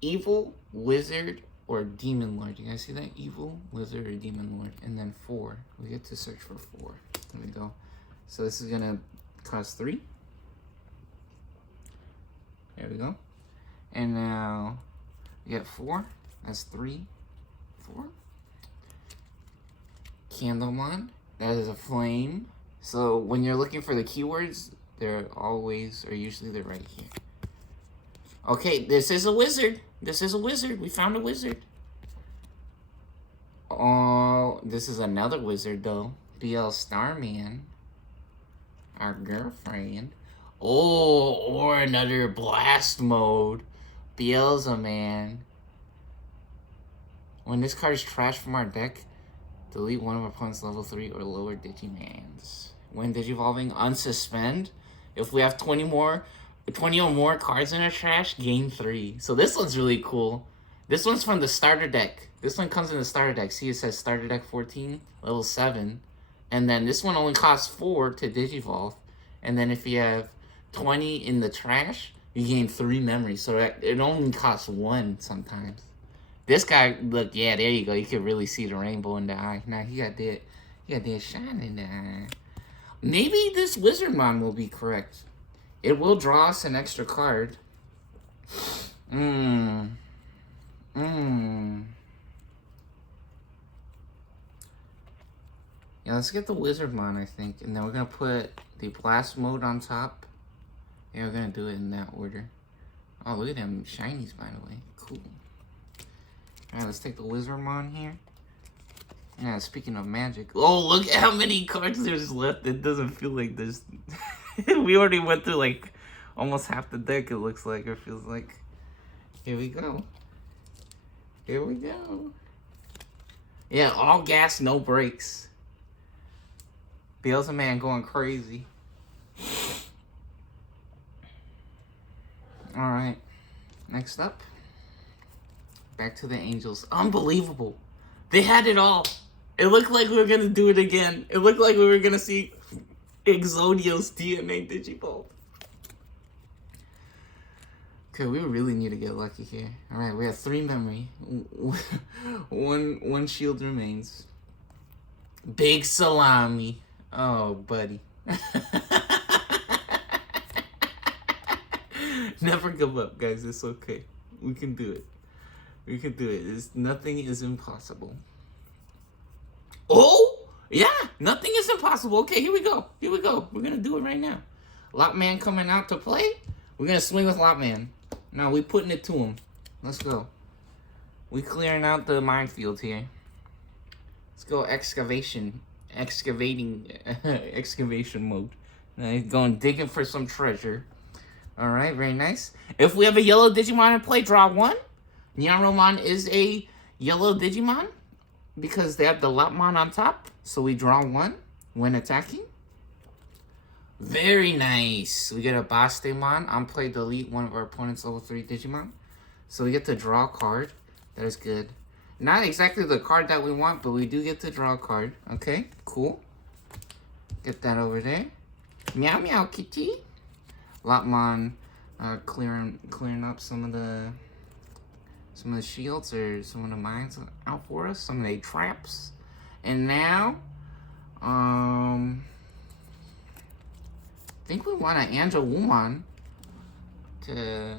Evil, Wizard, or Demon Lord. You guys see that? Evil, Wizard, or Demon Lord. And then 4. We get to search for 4. There we go. So this is going to cost 3. There we go. And now we get 4. That's 3, 4. Candlemon. That is a flame. So when you're looking for the keywords, they're usually right here. Okay, this is a wizard. This is a wizard. We found a wizard. Oh, this is another wizard though. BL Starman. Our girlfriend. Oh, or another blast mode. Beelzeman. When this card is trashed from our deck, delete one of our opponent's level 3 or lower Digimans. When Digivolving, unsuspend. If we have 20 or more cards in our trash, gain 3. So this one's really cool. This one's from the starter deck. This one comes in the starter deck. See, it says starter deck 14, level 7. And then this one only costs 4 to Digivolve. And then if you have 20 in the trash, you gain 3 memories. So it only costs 1 sometimes. This guy, look, yeah, there you go. You can really see the rainbow in the eye. Now he got that shine in the eye. Maybe this Wizardmon will be correct. It will draw us an extra card. Yeah, let's get the Wizardmon, I think. And then we're going to put the Blast Mode on top. Yeah, we're going to do it in that order. Oh, look at them shinies, by the way. Cool. Alright, let's take the Wizardmon here. Yeah, speaking of magic. Oh, look at how many cards there's left. It doesn't feel like there's... We already went through, like, almost half the deck, it looks like, or feels like. Here we go. Here we go. Yeah, all gas, no brakes. Beelzeman going crazy. Alright. Next up. Back to the Angels. Unbelievable. They had it all. It looked like we were going to do it again. It looked like we were going to see Exodios DNA Digivolve. Okay, we really need to get lucky here. Alright, we have 3 memory. One shield remains. Big salami. Oh, buddy. Never give up, guys. It's okay. We can do it. We can do it. Nothing is impossible. Oh! Yeah! Nothing is impossible. Okay, here we go. Here we go. We're going to do it right now. Lopman coming out to play. We're going to swing with Lopman. Now, we putting it to him. Let's go. We clearing out the minefield here. Let's go excavation. Excavating mode. Now, he's going digging for some treasure. Alright, very nice. If we have a yellow Digimon in play, draw 1. Nyaromon is a yellow Digimon because they have the Lopmon on top. So we draw 1 when attacking. Very nice. We get a Bastemon. On play, delete one of our opponent's level 3 Digimon. So we get to draw a card. That is good. Not exactly the card that we want, but we do get to draw a card. Okay, cool. Get that over there. Meow meow kitty. Lopmon clearing up some of the shields or some of the mines out for us. Some of the traps. And now, I think we want an Angelwoman to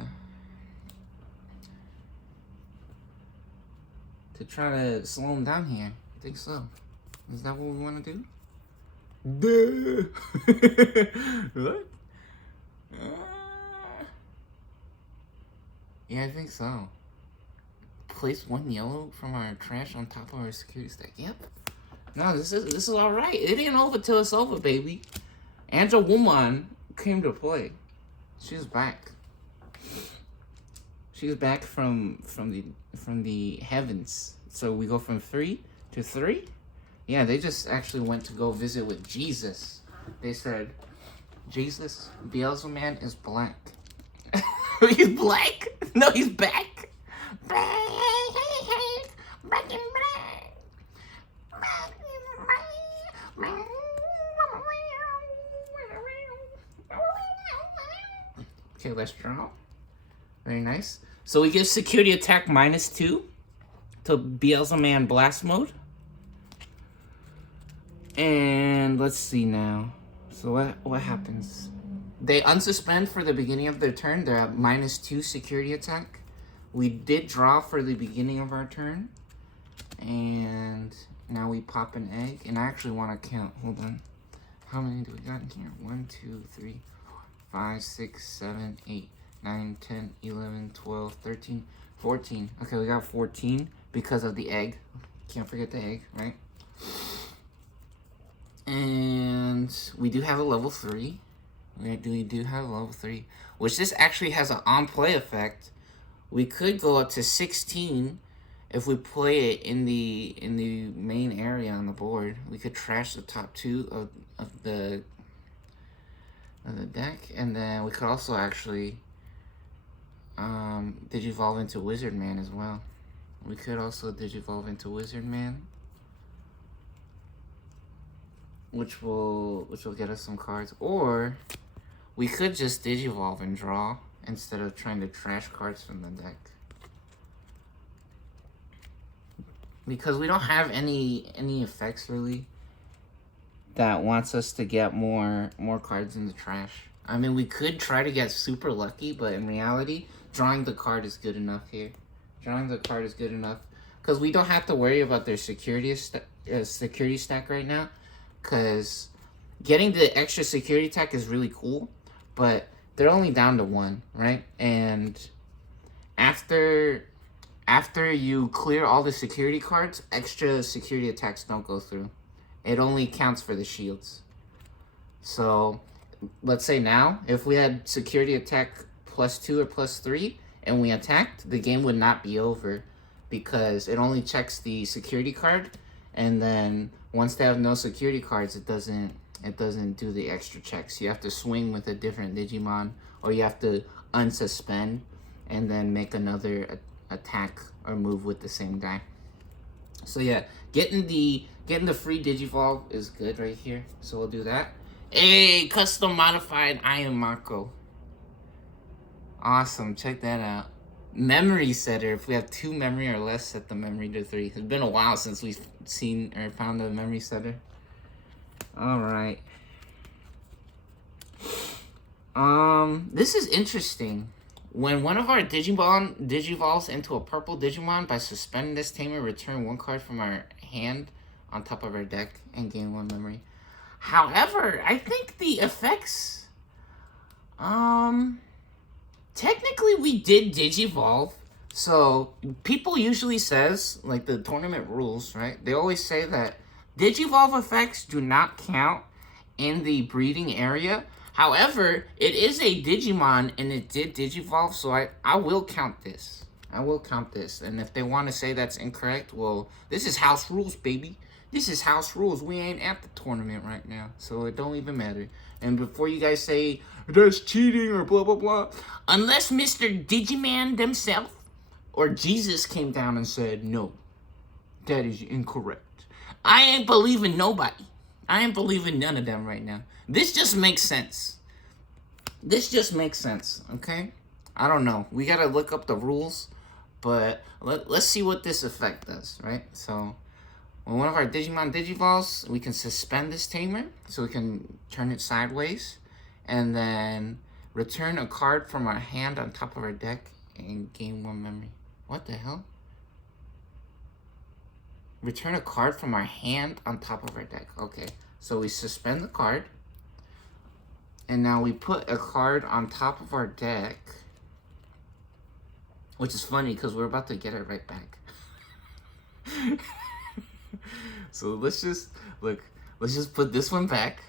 try to slow him down here. I think so. Is that what we want to do? What? Yeah, I think so. place 1 yellow from our trash on top of our security stack. Yep. No, this is all right. It ain't over till it's over, baby. Angel Woman came to play. She's back. She's back from the heavens. So we go from 3 to 3. Yeah, they just actually went to go visit with Jesus. They said, Jesus, Beelzeman is black. He's black? No, he's back. Back in black. Okay, let's draw. Very nice. So we get security attack -2 to Beelzeman blast mode. And let's see now. So what happens? They unsuspend for the beginning of their turn. They're at -2 security attack. We did draw for the beginning of our turn. And now we pop an egg. And I actually want to count. Hold on. How many do we got in here? 1, 2, 3, 4, 5, 6, 7, 8, 9, 10, 11, 12, 13, 14. Okay, we got 14 because of the egg. Can't forget the egg, right? And we do have a level 3. We do have a level 3, which this actually has an on-play effect. We could go up to 16 if we play it in the main area on the board. We could trash the top 2 of the deck, and then we could also actually digivolve into Wizardman as well. We could also digivolve into Wizardman, which will get us some cards, or we could just digivolve and draw instead of trying to trash cards from the deck. Because we don't have any effects really that wants us to get more cards in the trash. I mean, we could try to get super lucky, but in reality, drawing the card is good enough here. Drawing the card is good enough because we don't have to worry about their security stack right now. Because getting the extra security attack is really cool, but they're only down to 1, right? And after you clear all the security cards, extra security attacks don't go through. It only counts for the shields. So let's say now, if we had security attack +2 or +3 and we attacked, the game would not be over because it only checks the security card, and then once they have no security cards, it doesn't do the extra checks. You have to swing with a different Digimon, or you have to unsuspend and then make another attack or move with the same guy. So yeah, getting the free Digivolve is good right here. So we'll do that. Hey, custom modified I am Marco. Awesome, check that out. Memory setter. If we have 2 memory or less, set the memory to 3. It's been a while since we've seen or found a memory setter. Alright. This is interesting. When one of our digivolves into a purple Digimon, by suspending this tamer, return 1 card from our hand on top of our deck and gain 1 memory. However, I think the effects, technically we did digivolve. So people usually says, like the tournament rules, right? They always say that digivolve effects do not count in the breeding area. However, it is a Digimon and it did digivolve, so I will count this. I will count this. And if they want to say that's incorrect, well, this is house rules, baby. This is house rules. We ain't at the tournament right now, so it don't even matter. And before you guys say, that's cheating or blah, blah, blah, unless Mr. Digiman themselves or Jesus came down and said, no, that is incorrect. I ain't believing nobody. I ain't believing none of them right now. This just makes sense. This just makes sense, okay? I don't know. We gotta look up the rules, but let's see what this effect does, right? So, when one of our Digimon digivolves, we can suspend this tamer, so we can turn it sideways, and then return a card from our hand on top of our deck and gain 1 memory. What the hell? Return a card from our hand on top of our deck. Okay, so we suspend the card. And now we put a card on top of our deck. Which is funny because we're about to get it right back. So let's just put this one back.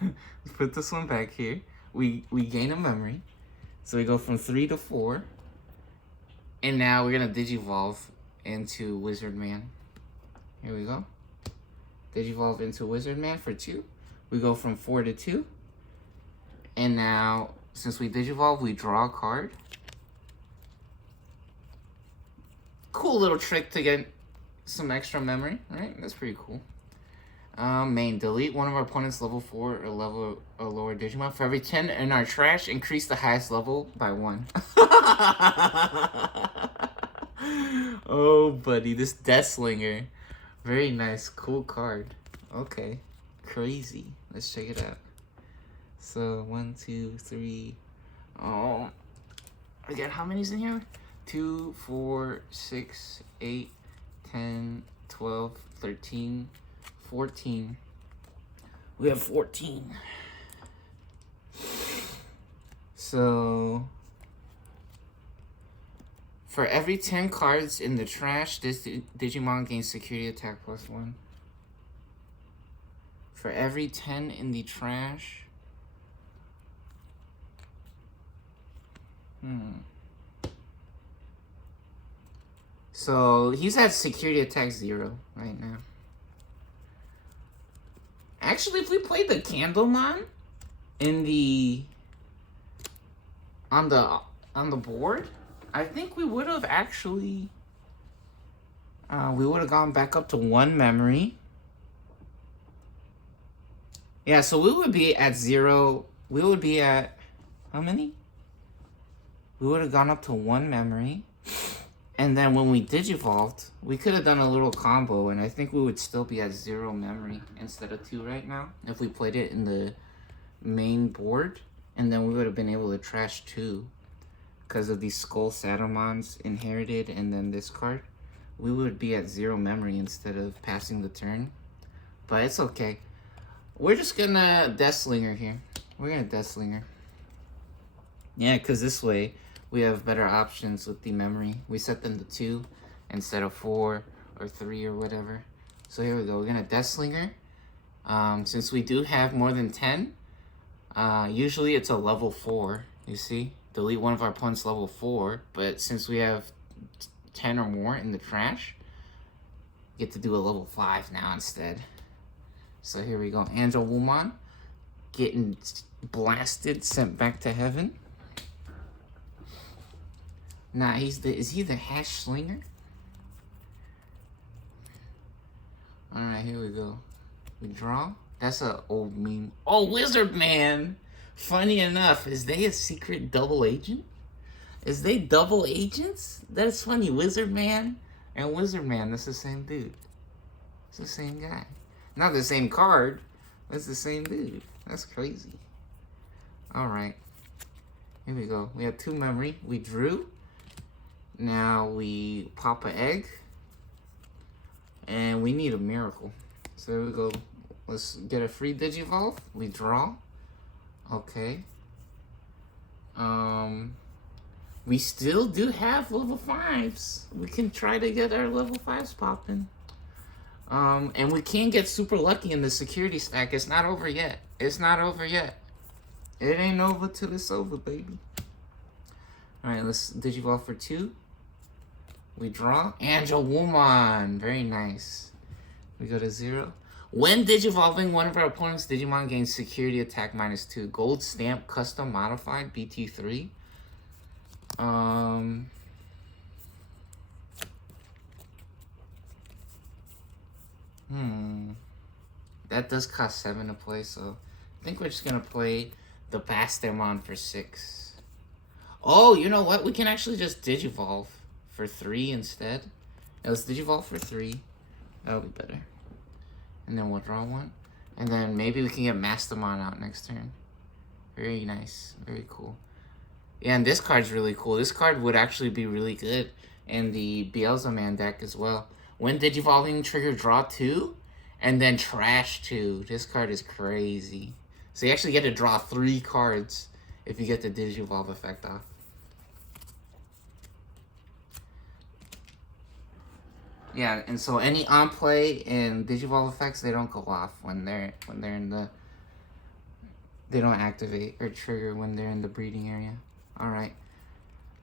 Let's put this one back here. We gain a memory. So we go from 3 to 4. And now we're gonna digivolve into Wizardman. Here we go. Digivolve into Wizardman for 2. We go from 4 to 2. And now, since we digivolve, we draw a card. Cool little trick to get some extra memory, right? That's pretty cool. Main, delete one of our opponent's level 4 or level or lower Digimon. For every 10 in our trash, increase the highest level by 1. Oh, buddy, this Deathslinger. Very nice, cool card. Okay, crazy. Let's check it out. So, 1, 2, 3. Oh, again, how many's in here? 2, 4, 6, 8, 10, 12, 13, 14. We have 14. So, for every 10 cards in the trash, this Digimon gains security attack +1. For every 10 in the trash. So he's at security attack 0 right now. Actually, if we played the Candlemon in the on the board, I think we would have actually we would have gone back up to 1 memory. Yeah, so we would be at 0. We would be at how many? We would have gone up to 1 memory. And then when we digivolved, we could have done a little combo, and I think we would still be at 0 memory instead of 2 right now if we played it in the main board. And then we would have been able to trash 2 because of these Skull Satamons inherited, and then this card. We would be at 0 memory instead of passing the turn. But it's okay. We're just gonna Deathslinger here. We're gonna Deathslinger. Yeah, because this way we have better options with the memory. We set them to 2 instead of 4 or 3 or whatever. So here we go. We're gonna Deathslinger. Since we do have more than 10, usually it's a level 4. You see, delete one of our opponent's level 4. But since we have 10 or more in the trash, get to do a level 5 now instead. So here we go. Beelzeman getting blasted, sent back to heaven. Nah, is he the hash slinger? Alright, here we go. We draw. That's an old meme. Oh, Wizardman! Funny enough, is they a secret double agent? Is they double agents? That's funny. Wizardman and Wizardman, that's the same dude. It's the same guy. Not the same card, but it's the same dude. That's crazy. Alright. Here we go. We have 2 memory. We drew. Now we pop an egg. And we need a miracle. So here we go. Let's get a free Digivolve. We draw. Okay. We still do have level 5s. We can try to get our level 5s popping. And we can get super lucky in the security stack. It's not over yet. It's not over yet. It ain't over till it's over, baby. Alright, let's Digivolve for 2. We draw. Beelzeman. Very nice. We go to 0. When Digivolving, one of our opponent's Digimon gains security attack -2. Gold stamp, custom modified, BT3. That does cost 7 to play, so I think we're just gonna play the Beelzeman for 6. Oh, you know what? We can actually just Digivolve for 3 instead. Now let's Digivolve for 3. That'll be better. And then we'll draw 1. And then maybe we can get Mastamon out next turn. Very nice. Very cool. Yeah, and this card's really cool. This card would actually be really good in the Beelzeman deck as well. When Digivolving, trigger draw 2, and then trash 2. This card is crazy. So you actually get to draw 3 cards if you get the Digivolve effect off. Yeah, and so any on play and Digivolve effects, they don't go off when they're in the. They don't activate or trigger when they're in the breeding area. All right,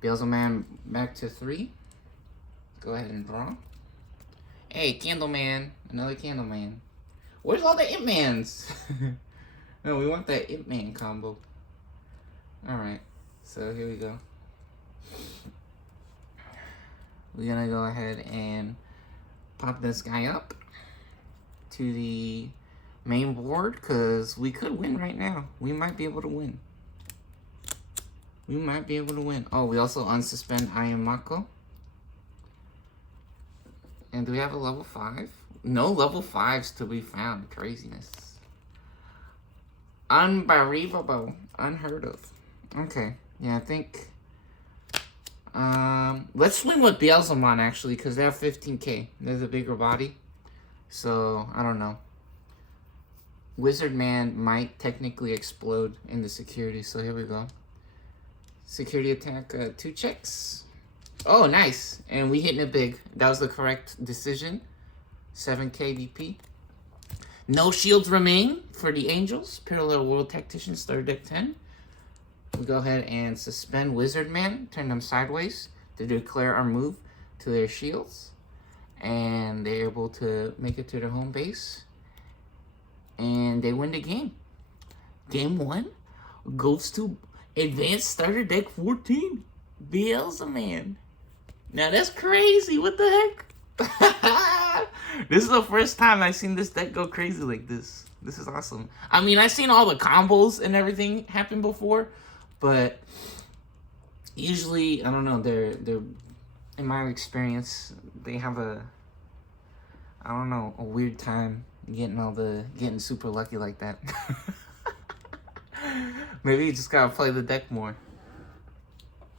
Beelzeman back to 3. Go ahead and draw. Hey, Candleman, another Candleman. Where's all the Ip-Mans? No, we want that Ip-Man combo. All right, so here we go. We're gonna go ahead and pop this guy up to the main board because we could win right now. We might be able to win. We might be able to win. Oh, we also unsuspend Ayamako. And do we have a level 5? No level 5s to be found. Craziness. Unbelievable. Unheard of. Okay. Yeah, I think... let's win with Beelzemon, actually, because they have 15k. There's a bigger body. So, I don't know. Wizardman might technically explode in the security, so here we go. Security attack, 2 checks. Oh, nice. And we hitting it big. That was the correct decision. 7k DP. No shields remain for the Angels. Parallel World Tactician, starter deck 10. We go ahead and suspend Wizardman, turn them sideways to declare our move to their shields. And they're able to make it to their home base. And they win the game. Game 1 goes to Advanced Starter Deck 14. Beelzeman. Now that's crazy. What the heck? This is the first time I've seen this deck go crazy like this. This is awesome. I mean, I've seen all the combos and everything happen before, but usually, I don't know, they're in my experience, they have a weird time getting super lucky like that. Maybe you just gotta play the deck more.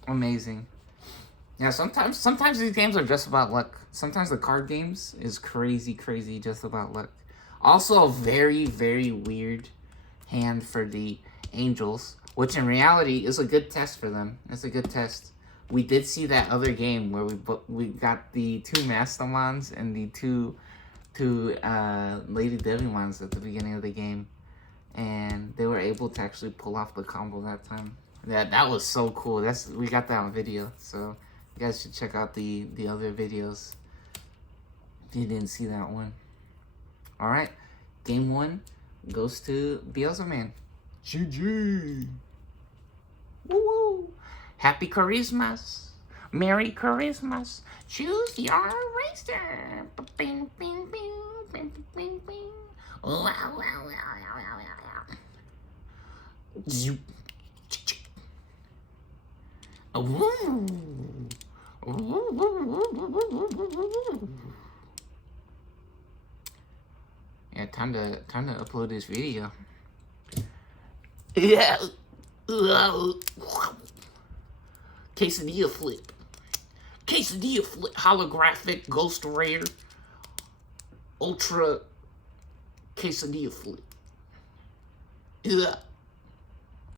Amazing. Yeah, sometimes these games are just about luck. Sometimes the card games is crazy just about luck. Also a very, very weird hand for the Angels, which in reality is a good test for them. It's a good test. We did see that other game where we got the 2 Mastamons and the two Lady Devimons at the beginning of the game, and they were able to actually pull off the combo that time. That was so cool. We got that on video, so you guys should check out the other videos if you didn't see that one. All right, game 1 goes to Beelzeman. GG. Woo! Happy Christmas. Merry Christmas. Choose your racer. Bing, bing, bing, bing, bing, bing. Wow, wow, wow, wow, wow. Zoop. Ooh. Yeah, time to upload this video. Yeah. Quesadilla flip. Quesadilla flip. Holographic ghost rare. Ultra quesadilla flip. Yeah.